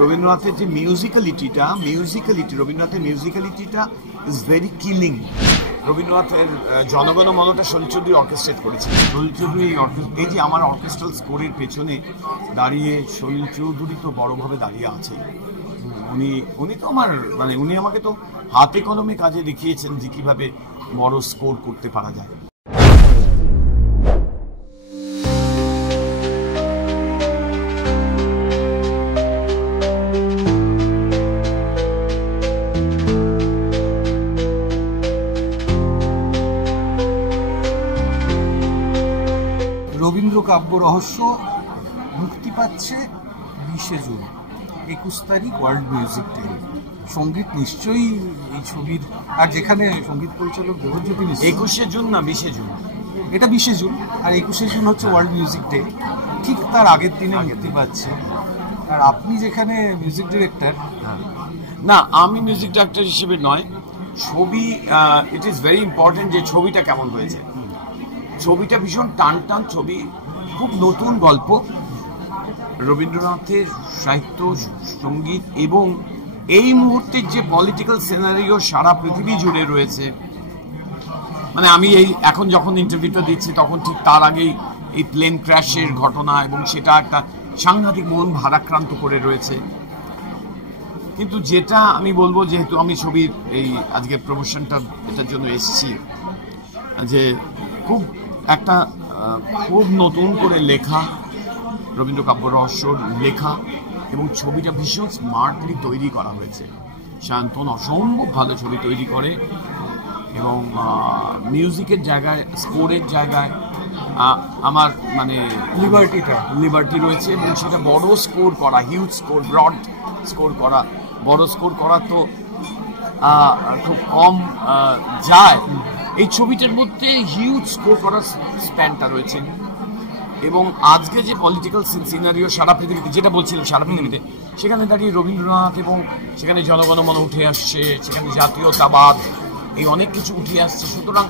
রবীন্দ্রনাথের যে মিউজিক্যালিটি রবীন্দ্রনাথের মিউজিক্যালিটিটা ইজ ভেরি কিলিং। রবীন্দ্রনাথের জনগণ মনটা সলিল চৌধুরী অর্কেস্ট্রেট করেছে। সলিল চৌধুরী এই যে আমার অর্কেস্ট্রাল স্কোরের পেছনে দাঁড়িয়ে সলিল চৌধুরী তো বড়ভাবে দাঁড়িয়ে আছে। উনি তো আমার উনি আমাকে তো হাতে কলমে কাজে দেখিয়েছেন যে কিভাবে বড় স্কোর করতে পারা যায়। রবীন্দ্র কাব্য রহস্য মুক্তি পাচ্ছে 20শে জুন, 21 তারিখ ওয়ার্ল্ড মিউজিক ডে। সঙ্গীত নিশ্চয়ই এই ছবির, আর যেখানে সঙ্গীত পরিচালক দেবজ্যোতি। 21শে জুন না 20শে জুন? এটা 20শে জুন, আর 21শে জুন হচ্ছে ওয়ার্ল্ড মিউজিক ডে। ঠিক তার আগের দিনে মুক্তি পাচ্ছে। আর আপনি যেখানে মিউজিক ডিরেক্টর। না, আমি মিউজিক ডিরেক্টর হিসেবে নয়, ছবি ইট ইজ ভেরি ইম্পর্টেন্ট যে ছবিটা কেমন হয়েছে। ছবিটা ভীষণ টান ছবি, খুব নতুন গল্প। রবীন্দ্রনাথের সাহিত্য, সঙ্গীত এবং এই মুহূর্তের যে পলিটিক্যাল সিনারিও সারা পৃথিবী জুড়ে রয়েছে, আমি এখন যখন ইন্টারভিউটা দিচ্ছি তখন ঠিক তার আগেই এই প্লেন ক্র্যাশের ঘটনা, এবং সেটা একটা সাংঘাতিক মন ভারাক্রান্ত করে রয়েছে। কিন্তু যেটা আমি বলবো, যেহেতু আমি ছবির এই আজকের প্রমোশনটা এটার জন্য এসেছি, যে খুব নতুন করে লেখা রবীন্দ্র কাব্য রহস্যর লেখা, এবং ছবিটা ভীষণ স্মার্টলি তৈরি করা হয়েছে। শান্তন অসম্ভব ভালো ছবি তৈরি করে, এবং মিউজিকের জায়গায়, স্কোরের জায়গায় আমার লিবার্টি রয়েছে, এবং সেটা বড় স্কোর করা, হিউজ স্কোর, ব্রড স্কোর করা, বড় স্কোর করা তো খুব কম যায়। এই ছবিটার মধ্যে হিউজ স্কোর করার স্প্যানটা রয়েছে। এবং আজকে যে পলিটিক্যাল সিনারিও সারা পৃথিবীতে, যেটা বলছিলাম সারা পৃথিবীতে, সেখানে দাঁড়িয়ে রবীন্দ্রনাথ, এবং সেখানে জনগণমন উঠে আসছে, সেখানে জাতীয়তাবাদ, এই অনেক কিছু উঠে আসছে। সুতরাং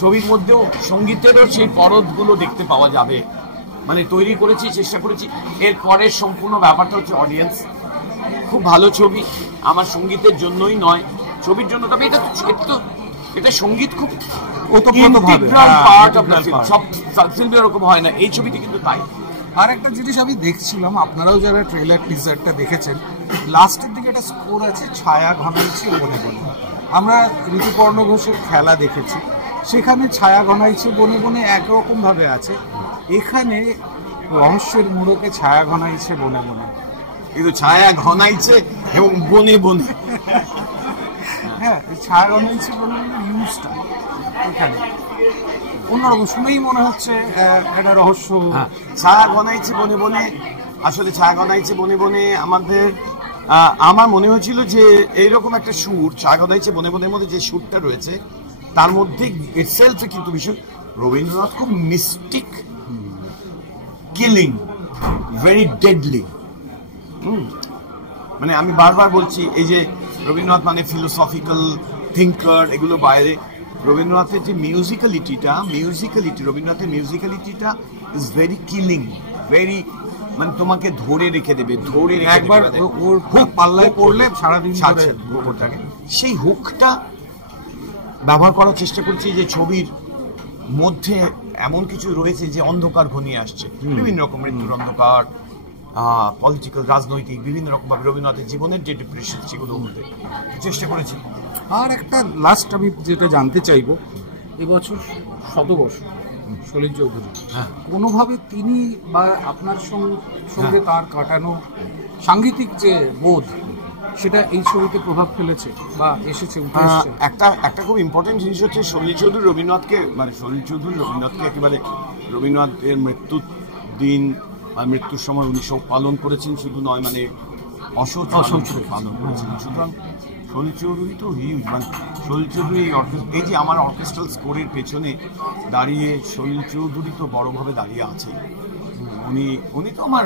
ছবির মধ্যেও সঙ্গীতেরও সেই পরতগুলো দেখতে পাওয়া যাবে। তৈরি করেছি, চেষ্টা করেছি। এর পরের সম্পূর্ণ ব্যাপারটা হচ্ছে অডিয়েন্স। খুব ভালো ছবি, আমার সঙ্গীতের জন্যই নয়, ছবির জন্য। তবে এটা সঙ্গীত খুব integral part of the film. সব ফিল্মে এরকম হয় না, এই ছবিতে কিন্তু তাই। আর একটা জিনিস আমি দেখছিলাম, আপনারাও যারা ট্রেলার টিজারটা দেখেছেন, লাস্টের দিকে একটা স্কোর আছে, ছায়া ঘনাইছে বনে বনে। আমরা ঋতুপর্ণ ঘোষের খেলা দেখেছি, সেখানে ছায়া ঘনাইছে বনে বনে একরকম ভাবে আছে। এখানে রহস্যের মোড়কে ছায়া ঘনাইছে বনে বনে, কিন্তু ছায়া ঘনাইছে এবং বনে বনে। হ্যাঁ, ছায়া ঘনাইছে বনে বনে ইউজটা এখানে অন্যরকম, শুনেই মনে হচ্ছে একটা রহস্য। ছায়া ঘনাইছে বনে বনে, আসলে ছায়া ঘনাইছে বনে বনে আমার মনে হয়েছিল যে এইরকম একটা সুর, ছায়া ঘনাইছে বনে বনের মধ্যে যে সুরটা রয়েছে, তার মধ্যে ইটসেলফে কিন্তু ভীষণ রবীন্দ্রনাথ খুব মিস্টিক, কিলিং, ভেরি ডেডলি। আমি বারবার বলছি, এই যে রবীন্দ্রনাথ ফিলোসফিক্যাল থিঙ্কার, এগুলো বাইরে। রবীন্দ্রনাথের যে রবীন্দ্রনাথের মিউজিক্যালিটিটা ইজ ভেরি কিলিং, ভেরি তোমাকে ধরে রেখে দেবে, একবার ওর পাল্লায় পড়লে সারাদিন থাকে। সেই হুকটা ব্যবহার করার চেষ্টা করছি, যে ছবির মধ্যে এমন কিছু রয়েছে যে অন্ধকার ঘনিয়ে আসছে, বিভিন্ন রকম মৃত্যুর অন্ধকার, পলিটিক্যাল, রাজনৈতিক, বিভিন্ন রকম ভাবে রবীন্দ্রনাথের জীবনের যে ডিপ্রেশন, সেগুলো বলতে চেষ্টা করেছি। আর একটা লাস্ট আমি যেটা জানতে চাইবো, এবছর 100 বর্ষ সলিল চৌধুরী, কোনোভাবে তিনি বা আপনার সঙ্গে তার কাটানো সাংগীতিক যে বোধ, সেটা এই ছবিতে প্রভাব ফেলেছে বা এসেছে? একটা খুব ইম্পর্টেন্ট জিনিস হচ্ছে, সলিল চৌধুরী রবীন্দ্রনাথকে একেবারে রবীন্দ্রনাথের মৃত্যুর দিন আর মৃত্যুর সময় উনি শোক পালন করেছেন, শুধু নয় অসহযোগে পালন করেছেন। সুতরাং সলিল চৌধুরী তো হিউজ, সলিল চৌধুরী এই যে আমার অর্কেস্ট্রাল স্কোরের পেছনে দাঁড়িয়ে সলিল চৌধুরী তো বড়ভাবে দাঁড়িয়ে আছে। উনি তো আমার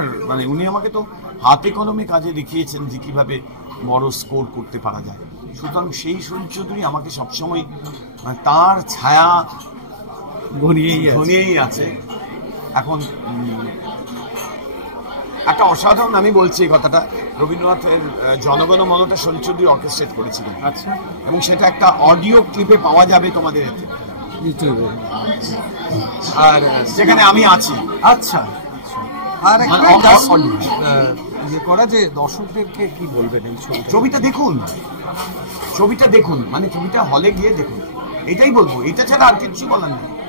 উনি আমাকে তো হাতে কলমে কাজে দেখিয়েছেন যে কিভাবে বড় স্কোর করতে পারা যায়। সুতরাং সেই সলিল চৌধুরী আমাকে সবসময় তার ছায়া ঘনিয়েই আছে। এখন একটা অসাধারণ, আমি বলছি এই কথাটা, রবীন্দ্রনাথের জনগণ মনটা সঞ্চুদি অর্কেস্ট্রেট করেছিলেন। আচ্ছা, এবং সেটা একটা অডিও ক্লিপে পাওয়া যাবে তোমাদের এতে, ইউটিউবে। আর যেখানে আমি আছি। আচ্ছা, আর একটা মানে just, audio। ইয়ে করা যে দর্শকদেরকে কি বলবেন এই ছবিটা? ছবিটা দেখুন, ছবিটা দেখুন, মানে ছবিটা হলে গিয়ে দেখুন, এটাই বলবো, এটা ছাড়া আর কিছু বলার নেই।